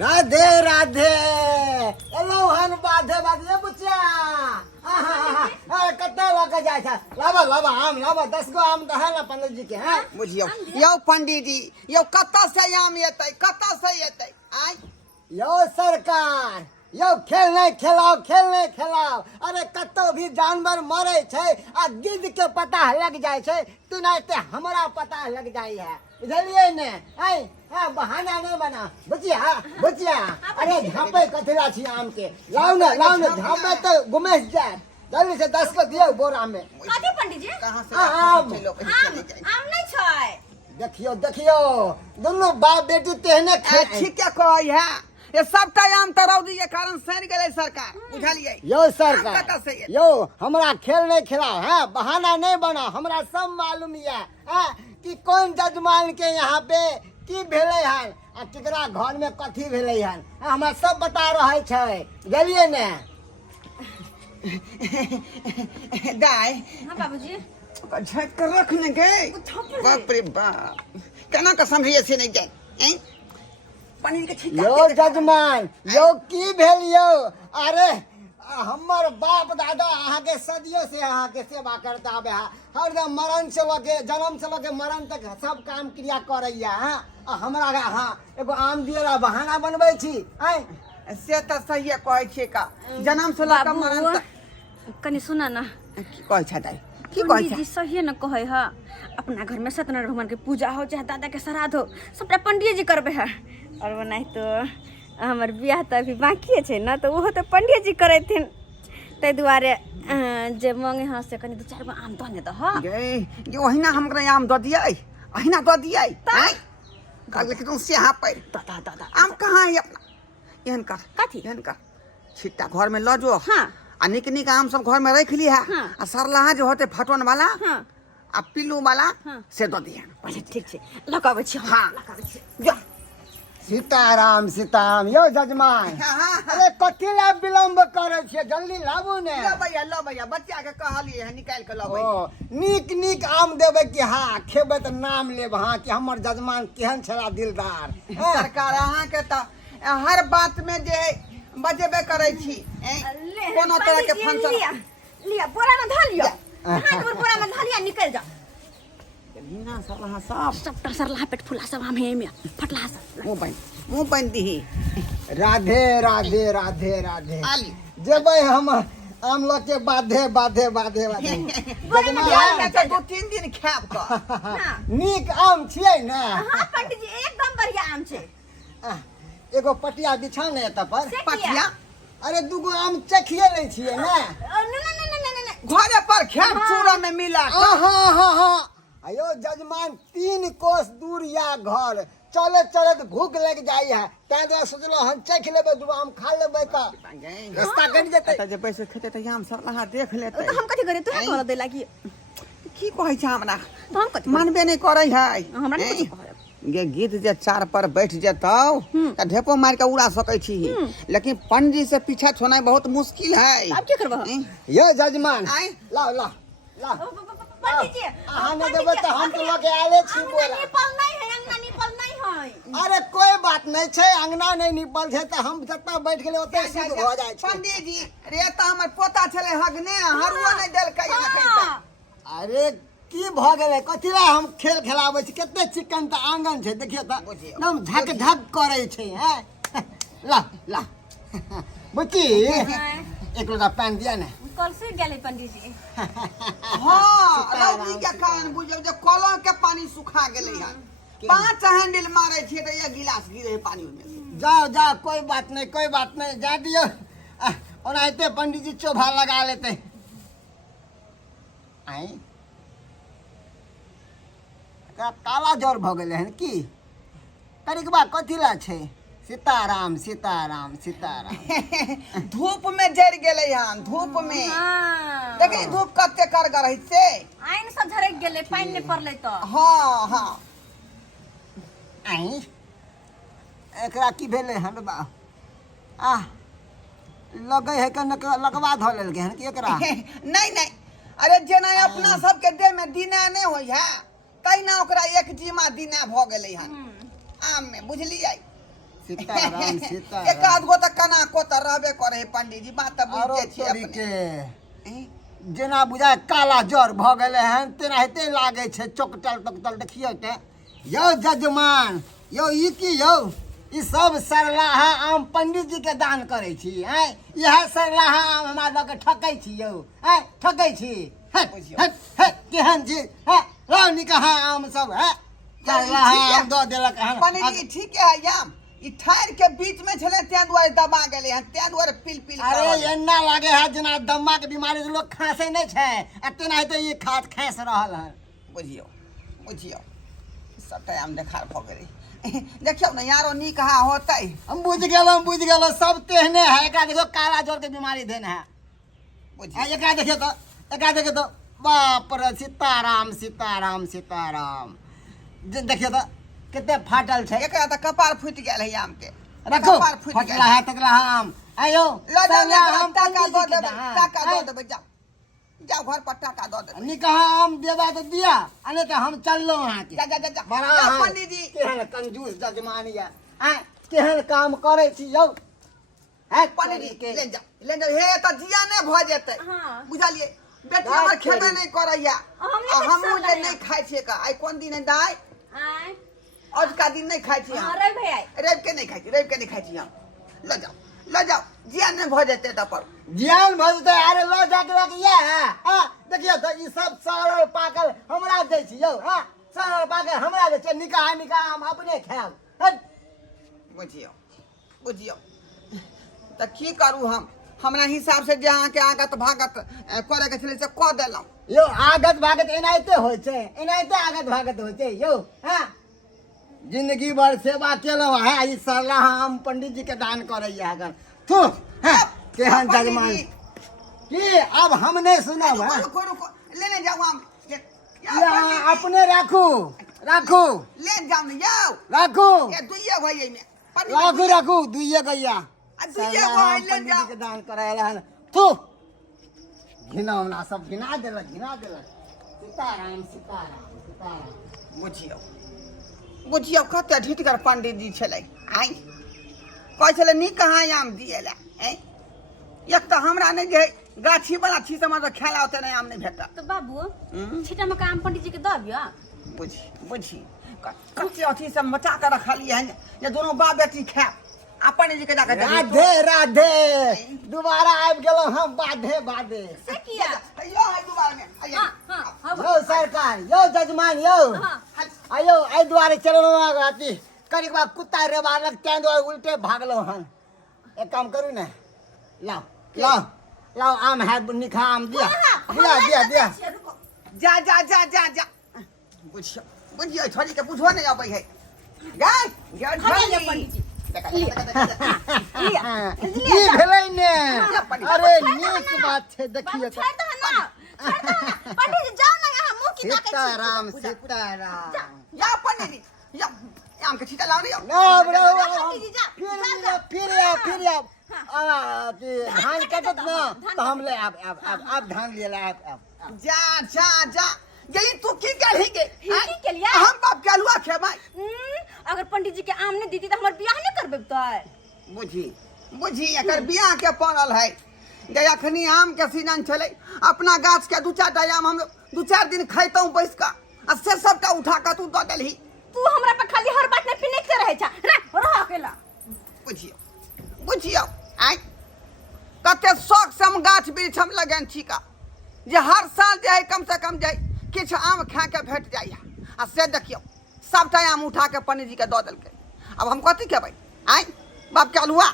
Radhe Radhe yellow हन बाधे बाधे बुचिया कत्ते लगे जाय छ लाबा लाबा आम लाबा 10 गो आम कहे ना पंडित जी के हैं बुझियो यो पंडित जी यो कत्ता से आम येतै कत्ता से येतै आय यो सरकार यो खेल नहीं खेलाओ अरे कत्तो भी जानवर मरे छे आ गिद्ध के पता लग जाय छे तू नाते हमरा पता लग जाय है बुझलिए ने आई हां बहाना नहीं बना बुचिया अरे झापे कथला छी आम के लाओ ना झापे तो गुमेश जाए जल्दी से 10 को दियो बोरा में कथी पंडित जी कहां से आम आम नहीं छै देखियो दोनों बाप बेटी तेहने खाए ठीक है कहै है ये सबटा आम तो रौदी के कारण सड़ गेलै सरकार बुझलिए यो सरकार यो हमरा खेल नहीं खिलाओ है बहाना नहीं बना हमरा सब मालूम है कि कौन जजमान के यहाँ पे की भेले हन आ केकरा घर में कथी भेले हन हमरा सब बता रहे छै गेलिए ने दाय हां बाबूजी झट कर रखने के बाप रे बाप केना के समझिए से नहीं जाए पानी के ठीक यो जजमान यो की भेल यो अरे हमर बाप दादा अहाँ के सदियों से अहाँ के सेवा करता आबे हरदम मरण से लगे जन्म से लगे मरण तक सब काम क्रिया करैया हमरा हां एगो आम दियला बहाना बनबै छी आय से त सही कहै छै का जन्म से लगा मरण तक कनी सुना ना की कहै छै दाई की कहै पंडित छै जी सही न कहै है अपना घर में सत्यनारायण भगवान के पूजा हो चाहे दादा के श्राद्ध हो सबटा पंडित जी करबे है और बनाई तो हमर बियाह तो अभी बाकी है ना तो वो तो पंडित जी करेथिन तै दुआरे जे मांगे हां से कनी 2-4 गो आम दने द हां ये ओहिना हमरा आम द दियै अहिना द दियै हैं काल के तुम से हां पे दादा आम कहां है अपना एहन कर कथी एहन कर छिट्टा घर में ल जो हां आ निक आम सब घर में रख ली है हाँ। आ सरलाहा जो होते फटवन वाला हां आ पिल्लू वाला हाँ। से द दियै अच्छा ठीक छै लगाबै छी हाँ। लगाबै छी जो सीताराम यो जजमान अरे कथी ला विलम्ब करे छे जल्दी लाबू ने लो भैया बच्चा के कहलिए है निकाल के लबै नीक आम देवे कि हाँ खेबे तो नाम लेब हाँ कि हमर जजमान केहन छला दिलदार सरकार अहाँ के त हर बात में जे बजेबे करे छी कोनो तरह के फंक्शन लिया बोरा में धर लियो हां बोरा में धर लिया निकल जा बिना सरलाहा सब सबटा सरलाहा पेट फुला सब हम हे में फटला सब मुंह बन दी राधे राधे राधे राधे आली जेबै हम आम ल के बाधे जजमान के 2-3 दिन खाब क नीक आम छियै ने हां पंडित जी एकदम बढ़िया आम छै एगो पटिया बिछा ने एत पर पटिया अरे दूगो आम चखिए ले छियै ने न घरे पर खाब चूड़ा में मिला के हाँ अयो जजमान 3 कोस दूर या घर चले भूख लग जाई है तै दुआरे सोचलो हम चख लेबै दूगो आम खा लेबै त रास्ता कट जेतै त जे पैसे खेते त हम सरलाहा देख लेतै तो हम कथि करे तू कर दे लागी की कहै छै हमरा तो हम कथि मानबे नहीं करे है हमरा नहीं कथि करे ये गीत जे चार पर बैठ जेतौ त ढेपो मार के उड़ा सकै छी लेकिन पंडित से पीछा छोड़ना बहुत मुश्किल है अब की करबो ये जजमान आय ला पंडित जी अहाँ ने देबै त हम तो लगे आले छी बोला निपल नहीं है अंगना निपल नहीं है अरे कोई बात नहीं छै अंगना नहीं निपल छै त हम जत्ता बैठ गेले ओते शुद्ध हो जाय छै पंडित जी रे त हमर पोता छले हगने हरुआ नहीं देलकै अरे की भ गेलै कथि ला हम खेल खेलाबै छी कते चिकन त आंगन छै देखियो त एकदम झक करे छै हैं ला बुची एक लोटा पानी दिया ना कल से गेले पंडित जी हां रौदी के कारण बुझौ जे कलम के पानी सुखा गेलै है 5 हैंडल मारे छियै त 1 गिलास गिरे पानी में जाओ कोई बात नहीं जा दियो ओनाइते पंडित जी चोभा लगा लेते आई का काला जर भ गेले हन की तरीकबा कथि ला छै सीताराम धूप में जड़ गेलै हन धूप में हां देखी धूप कते करगर है से आइन सब झरक गेले पानी ने पड़ले तो हां आई एकरा की भेले हन बा लगे है कि लगवा ध लेलकै हन कि एकरा नहीं अरे जेना अपना सबके देह में दिना नहीं होय है तैना ओकरा एक जीमा दिना भ गेलै हन आम में बुझलियै सीताराम एक सीताराम आध गो त कना को त रहबे करे पंडित जी बात त आरो बुझे छी तोरी अपने के हैं? जेना बुझाय काला जर भ गेले हन तेनाहिते लागे छै चोकटल तोकटल देखियो ते यौ जजमान यौ ई की यौ ई सब सरलाहा आम पंडित जी के दान करे छी हैं यह सरलाहा आम हमरा दऽ के ठकै छी यौ हैं ठकै छी हट हट हट केहन छी हैं रौ निकहा आम सब है सरलाहा आम दऽ देलक हन पंडित जी ठीक है याम ई ठार के बीच में छले ते दुआरे दबा गेले हैं ते दुआरे पिल अरे एना लागे है जेना दम्मा के बीमारी से लोग खांसे नहीं छै आ तेनाहिते ई खास खास रहल हन बुझियो बुझियो सबटा आम देखार भ गेलै देखियो ना यारो नी कहा होतै हम बुझ गेलो सब तेहने है एकरा देखो काला जोर के बीमारी देने है बुझियो एकरा देखियो तो बाप रे सीताराम सीताराम सीताराम देखियो तो कितने फाटल छै एकरा त कपार फुट गेल है आम के रखो कपार फुट गेल फटला है तकला आम आयो लो जाओ सरला हम टाका पंडित दो जी के देबे दान। टाका दो हैं? देबे जाओ जाओ घर पर टाका दो देबे निकहा आम देबा तो दिया अने तो हम चललो वहां के जा जा जा जा बड़ा जा हम पंडित जी केहन कंजूस जजमान या हैं केहन काम करे छी यौ हैं पंडित जी ले जा हे त जिया ने भ जेतै हाँ। बुझलिए बेटी दाय हमर खेली। खेबे नहीं करैया हम नहीं हम सब जे है। नहीं खाइ छियै का आई कोन दिन है दाय आय आज का दिन नहीं खाइ छी हाँ हम रे भैया रेब के नहीं खाइ छी रेब के नहीं खाइ छी हम ल जाओ जिया ने भ जेतै त पर ज्ञान भजते अरे लो जाके लग ये हां देखियो तो ई सब सरल पाकल हमरा दे छी यौ हां सरल पाकल हमरा दे छै निकाह हम अपने खाएब हट बुझियो बुझियो त की करू हम हमरा हिसाब से जे अहाँके आगत भागत करे के छलै से क देलहुँ यो आगत भागत एनाहिते होइ छै एनाहिते आगत भागत होइ छै यौ हां जिंदगी भर सेवा केलहुँ है ई सरला हम पंडित जी के दान करैया अगर तू हैं केहन जजमान की अब हम नहीं सुनब है रुको रुको लेने जाओ हम या अपने राखू राखू ले जाओ न जाओ राखू ये दुइये भई में राखू राखू दुइये गैया दुइये सरला भाई हम ले पंडित जी जाओ के दान करायला हन तू घिनौना सब घिना देलक सीताराम सीताराम सीताराम बुझियो बुझियो कते ढिठगर पंडित जी छलै आई कहै छलै नी कहाँ आम दिएला हैं एक त हमरा नहीं जे गाछी वाला छी समझ खेला ओते नहीं आम नहीं भेटत तो बाबू हम्म। छिटा में काम पंडित जी के दबियो बुझी बुझी कच्चे अथी से मचा के रखलिए हैं ये दोनों बाप बेटी खाए अपन जी के जाके राधे राधे दोबारा आबि गेलहुँ हम बाधे बाधे से किया यो है दुबारा में आइए हाँ हाँ हाँ यौ सरकार यौ जजमान यौ हाँ। आयो एहि दुआरे चललहुँ अथी कनिक बाद कुत्ता रेबालक तें दुआरे उल्टे भागलहुँ हन एक काम करू ने लाओ लाओ लाओ आम है निखा आम दिया दिया दिया दिया जा जा जा जा जा बुझियो बुझियो छोरी के बुझो नहीं आबै है गाय जा हमें ले पंडित जी लिया ई भेलै ने अरे नीक बात छै देखिए छोड़ दो ना छोड़ दो ना पंडित जी जाओ ना यहाँ मुंह की ताकत सीताराम सीताराम या पंडित जी या आम के छीटा लाओ नहीं ना बड़ा पंडित जी, जा, फिर आप धान कटत ना तो हम ले आप धान ले आप जा जा जा यही तू की करही के की के लिए? हम बाप के हलवा खेबै अगर पंडित जी के आम नहीं दीदी तो हमारे बियाह नहीं करबे तो बुझी बुझी एकर बियाह के पड़ल है जे अखनी आम के सीजन छलै अपना गाछ के दू चार टा आम हम दू चार दिन खैतौ बैस का आ से सबटा उठा के तू दऽ देलही तू हमरा पे खाली हर बात में पिनकते रहे छा रह अकेला बुझियो बुझियो आइ कते शौक से हम गाछ वृक्ष हम लगन छी का जे हर साल जे है कम से कम जे किछु आम खा के भेट जाइए आ से देखियो सबटा आम उठा के पंडित जी के दऽ देलकै अब हम कथी खेबै आइ बाप के हलुआ